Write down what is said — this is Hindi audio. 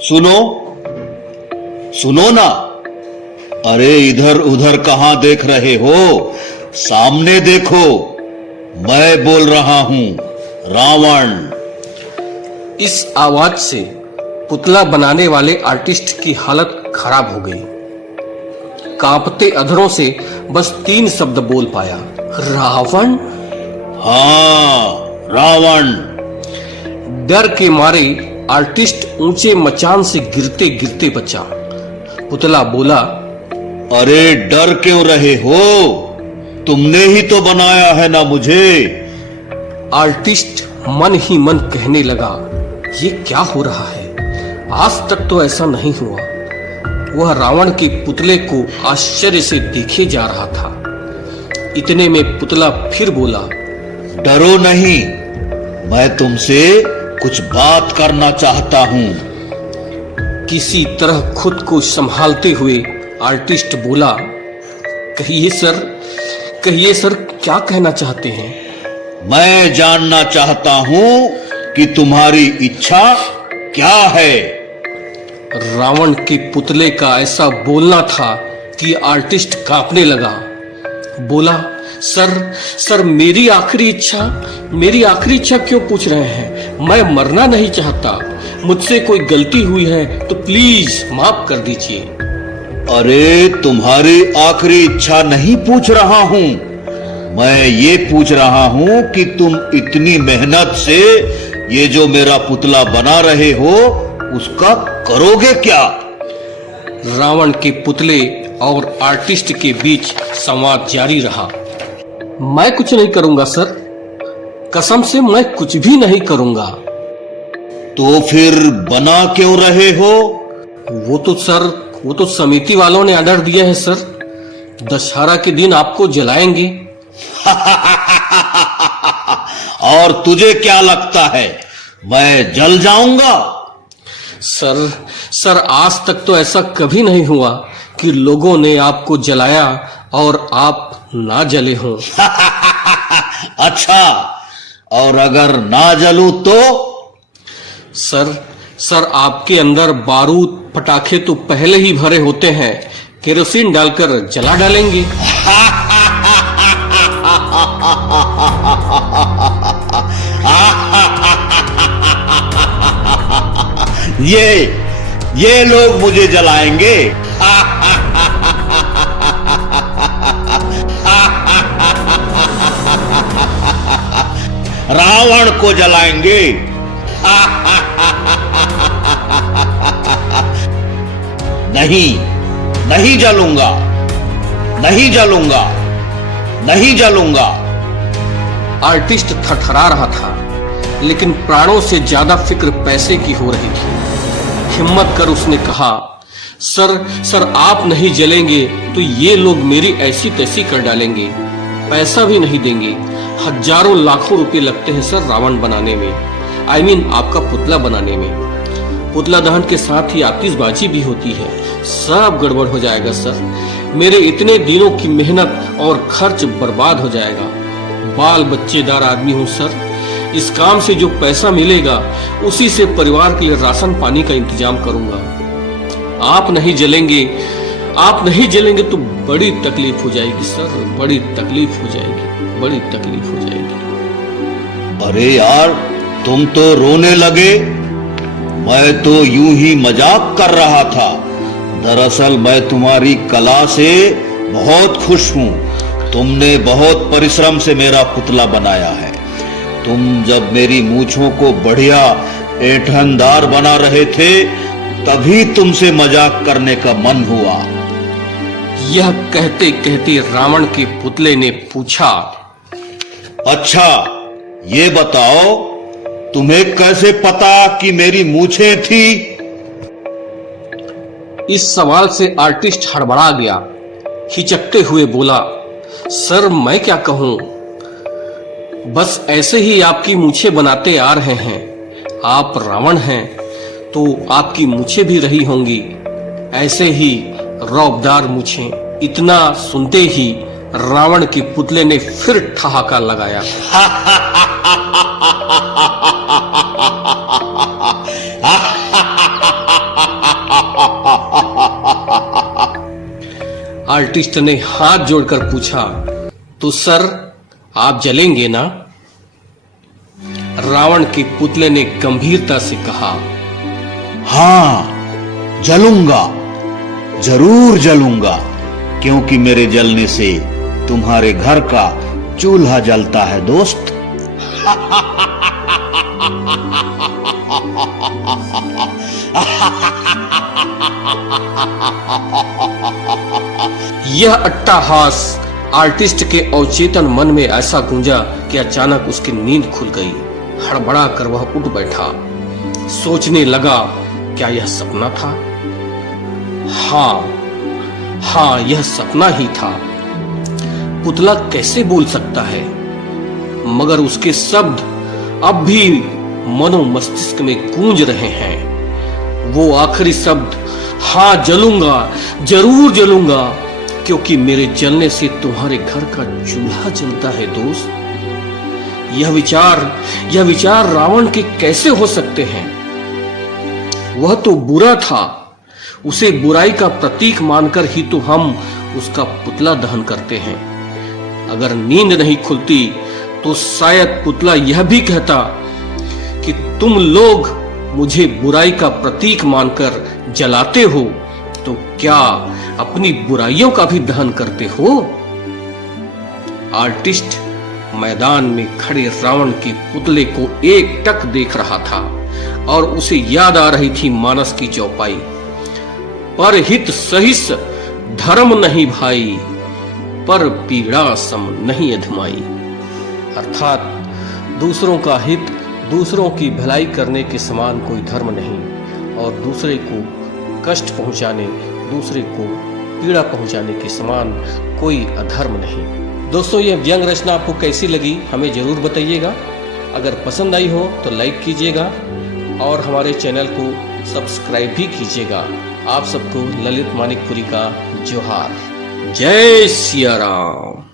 सुनो सुनो ना। अरे इधर उधर कहां देख रहे हो? सामने देखो, मैं बोल रहा हूं, रावण। इस आवाज से पुतला बनाने वाले आर्टिस्ट की हालत खराब हो गई। कांपते अधरों से बस 3 शब्द बोल पाया, रावण। हाँ, रावण। डर के मारे आर्टिस्ट ऊंचे मचान से गिरते गिरते बचा। पुतला बोला, अरे डर क्यों रहे हो? तुमने ही तो बनाया है ना मुझे। आर्टिस्ट मन ही मन कहने लगा, ये क्या हो रहा है? आज तक तो ऐसा नहीं हुआ। वह रावण के पुतले को आश्चर्य से देखे जा रहा था। इतने में पुतला फिर बोला, डरो नहीं, मैं तुमसे कुछ बात करना चाहता हूं। किसी तरह खुद को संभालते हुए आर्टिस्ट बोला, कहिए सर क्या कहना चाहते हैं? मैं जानना चाहता हूं कि तुम्हारी इच्छा क्या है। रावण के पुतले का ऐसा बोलना था कि आर्टिस्ट कांपने लगा। बोला, सर मेरी आखिरी इच्छा क्यों पूछ रहे हैं? मैं मरना नहीं चाहता। मुझसे कोई गलती हुई है तो प्लीज माफ कर दीजिए। अरे तुम्हारी आखिरी इच्छा नहीं पूछ रहा हूं, मैं ये पूछ रहा हूं कि तुम इतनी मेहनत से ये जो मेरा पुतला बना रहे हो उसका करोगे क्या? रावण के पुतले और आर्टिस्ट के बीच संवाद जारी रहा। मैं कुछ नहीं करूंगा सर, कसम से मैं कुछ भी नहीं करूंगा। तो फिर बना क्यों रहे हो? वो तो समिति वालों ने ऑर्डर दिया है सर। दशहरा के दिन आपको जलाएंगे। और तुझे क्या लगता है मैं जल जाऊंगा? सर आज तक तो ऐसा कभी नहीं हुआ कि लोगों ने आपको जलाया और आप ना जले हों। अच्छा, और अगर ना जलूं तो? सर आपके अंदर बारूद पटाखे तो पहले ही भरे होते हैं, केरोसिन डालकर जला डालेंगे। ये लोग मुझे जलाएंगे। रावण को जलाएंगे। नहीं जलूंगा, नहीं जलूंगा। आर्टिस्ट थरथरा रहा था, लेकिन प्राणों से ज्यादा फिक्र पैसे की हो रही थी। हिम्मत कर उसने कहा, सर आप नहीं जलेंगे तो ये लोग मेरी ऐसी तैसी कर डालेंगे। पैसा भी नहीं देंगे। हजारों लाखों रुपए लगते हैं सर रावण बनाने में, आपका पुतला बनाने में। पुतला दहन के साथ ही आतिशबाजी भी होती है। सब गड़बड़ हो जाएगा सर। मेरे इतने दिनों की मेहनत और खर्च बर्बाद हो जाएगा। बाल बच्चेदार आदमी हूँ सर। इस काम से जो पैसा मिलेगा उसी से परिवार के लिए राशन पानी का इंतजाम करूंगा। आप नहीं जलेंगे तो बड़ी तकलीफ हो जाएगी सर, बड़ी तकलीफ हो जाएगी। अरे यार, तुम तो रोने लगे। मैं तो यूं ही मजाक कर रहा था। दरअसल मैं तुम्हारी कला से बहुत खुश हूं। तुमने बहुत परिश्रम से मेरा पुतला बनाया है। तुम जब मेरी मूंछों को बढ़िया ऐंठनदार बना रहे थे तभी तुमसे मजाक करने का मन हुआ। यह कहते कहते रावण के पुतले ने पूछा, अच्छा ये बताओ, तुम्हें कैसे पता कि मेरी मूंछें थी? इस सवाल से आर्टिस्ट हड़बड़ा गया। हिचकते हुए बोला, सर मैं क्या कहूं, बस ऐसे ही आपकी मूंछें बनाते आ रहे हैं। आप रावण हैं तो आपकी मूंछें भी रही होंगी ऐसे ही रौबदार मूंछें। इतना सुनते ही रावण के पुतले ने फिर ठहाका लगाया। आर्टिस्ट ने हाथ जोड़कर पूछा, तो सर आप जलेंगे ना? रावण के पुतले ने गंभीरता से कहा, हाँ जलूंगा, जरूर जलूंगा, क्योंकि मेरे जलने से तुम्हारे घर का चूल्हा जलता है दोस्त। यह अट्टहास आर्टिस्ट के अवचेतन मन में ऐसा गूंजा कि अचानक उसकी नींद खुल गई। हड़बड़ा कर वह उठ बैठा, सोचने लगा, क्या यह सपना था? हाँ, यह सपना ही था। पुतला कैसे बोल सकता है? मगर उसके शब्द अब भी मनो मस्तिष्क में गूंज रहे हैं। वो आखिरी शब्द, हाँ जलूंगा, जरूर जलूंगा, क्योंकि मेरे जलने से तुम्हारे घर का चूल्हा जलता है दोस्त। यह विचार रावण के कैसे हो सकते हैं? वह तो बुरा था, उसे बुराई का प्रतीक मानकर ही तो हम उसका पुतला दहन करते हैं। अगर नींद नहीं खुलती तो शायद पुतला यह भी कहता कि तुम लोग मुझे बुराई का प्रतीक मानकर जलाते हो, तो क्या अपनी बुराइयों का भी दहन करते हो? आर्टिस्ट मैदान में खड़े रावण के पुतले को एकटक देख रहा था और उसे याद आ रही थी मानस की चौपाई, पर हित सहिस धर्म नहीं भाई, पर पीड़ा सम नहीं अधमाई। अर्थात दूसरों का हित, दूसरों की भलाई करने के समान कोई धर्म नहीं, और दूसरे को कष्ट पहुंचाने, दूसरे को पीड़ा पहुंचाने के समान कोई अधर्म नहीं। दोस्तों, यह व्यंग रचना आपको कैसी लगी हमें जरूर बताइएगा। अगर पसंद आई हो तो लाइक कीजिएगा और हमारे चैनल को सब्सक्राइब भी कीजिएगा। आप सबको ललित मानिकपुरी का जोहार। जय सिया राम।